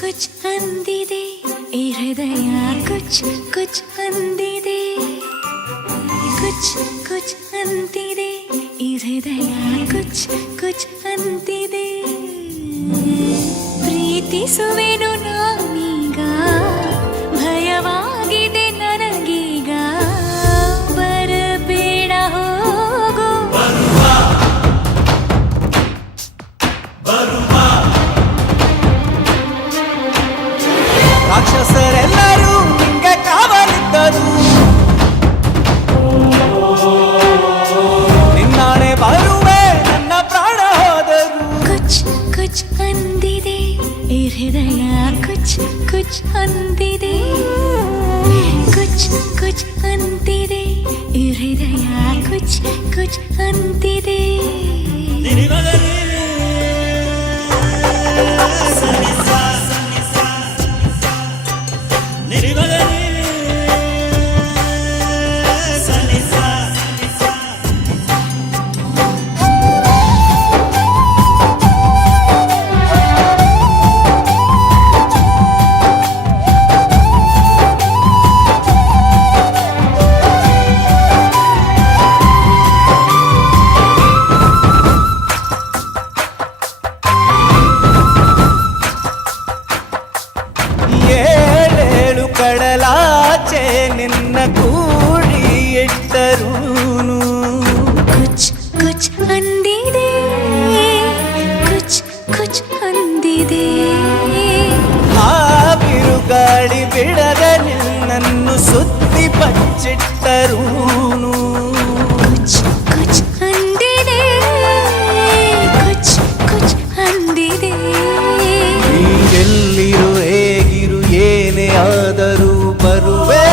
कुछ अंदिदे ए हृदय कुछ अंदिदे कुछ अंदिदे ಈ ಹೃದಯ ಕುछ ಅಂತಿದೆ ಪ್ರೀತಿಸುವೆನು ನಾನೀಗ ಭಯವಾಗಿದೆ ನನಗೀಗ ಬರಬೇಡ ಹೋಗು ರಾಕ್ಷಸರೆಲ್ಲರೂ ನಿಂಗೆ ಕಾವಲಿದ್ದರು ನಿನ್ನಾಣೆ ಬರುವೆ ನನ್ನ ಪ್ರಾಣ ಹೋದರು कुछ अंदिदे ಈ ಹೃದಯ कुछ अंदिदे कुछ अंदिदे ಈ ಹೃದಯ कुछ अंदिदे ಏಳೇಳು ಕಡಲಾಚೆ ನಿನ್ನ ಕೂಡಿ ಇಟ್ಟರೂನು कुछ अंदिदे कुछ अंदिदे ಆ ಬಿರುಗಾಳಿ ಬಿಡದ ನಿನ್ನನ್ನು ಸುತ್ತಿ ಬಚ್ಚಿಟ್ಟರೂನು कुछ अंदिदे कुछ अंदिदे ನೀರೆಲ್ಲಿರು ಹೇಗಿರು ಏನೇ ಆದರೂ ಬರುವೆ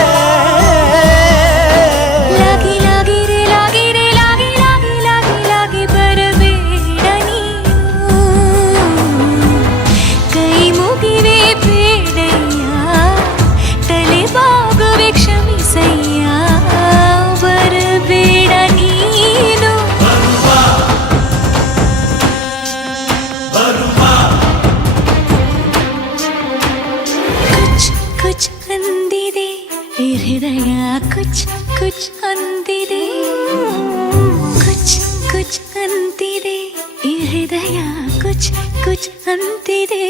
लागी लागी रे लागी रे लागी लागी लागी लागी ಬರಬೇಡ ನೀನು ಕೈ ಮುಗಿವೆ ಬೇಡಯ್ಯ ತಲೆ ಬಾಗುವೆ ಕ್ಷಮಿಸಯ್ಯ ಬರಬೇಡ ನೀನು कुछ अंदिदे ಈ ಹೃದಯ कुछ अंदिदे कुछ अंदिदे ಈ ಹೃದಯ कुछ अंदिदे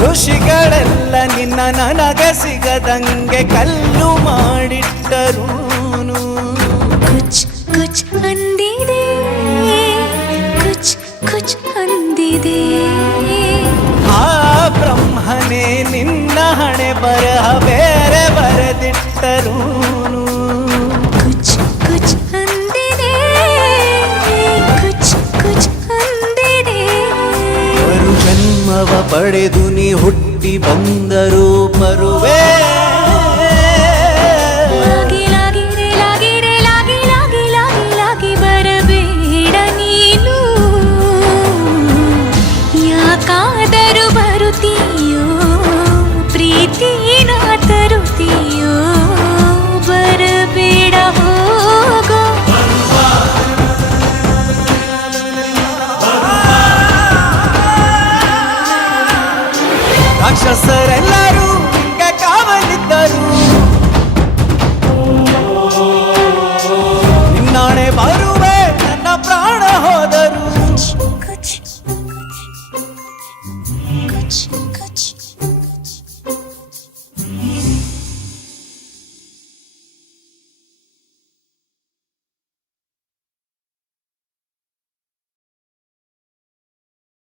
ಋಷಿಗಳೆಲ್ಲ ನಿನ್ನ ನನಗೆ ಸಿಗದಂಗೆ ಕಲ್ಲು ಮಾಡಿಟ್ಟರೂನು कुछ अंदिदे कुछ अंदिदे ಆ ಬ್ರಹ್ಮನೇ ನಿನ್ನ ಹಣೆ ಬರಹ ಬೇರೆ ಬರೆದಿಟ್ಟರೂನು कुछ अंदिदे कुछ अंदिदे ಮರು ಜನ್ಮವ ಪಡೆದು ನೀ ಹುಟ್ಟಿ ಬಂದರೂ ಬರುವೆ लागी लागी रे लागी रे लागी लागी लागी लागी ಬರಬೇಡ ನೀನು ಯಾಕಾದರೂ ಬರುತ್ತೀಯೋ ಪ್ರೀತಿಯ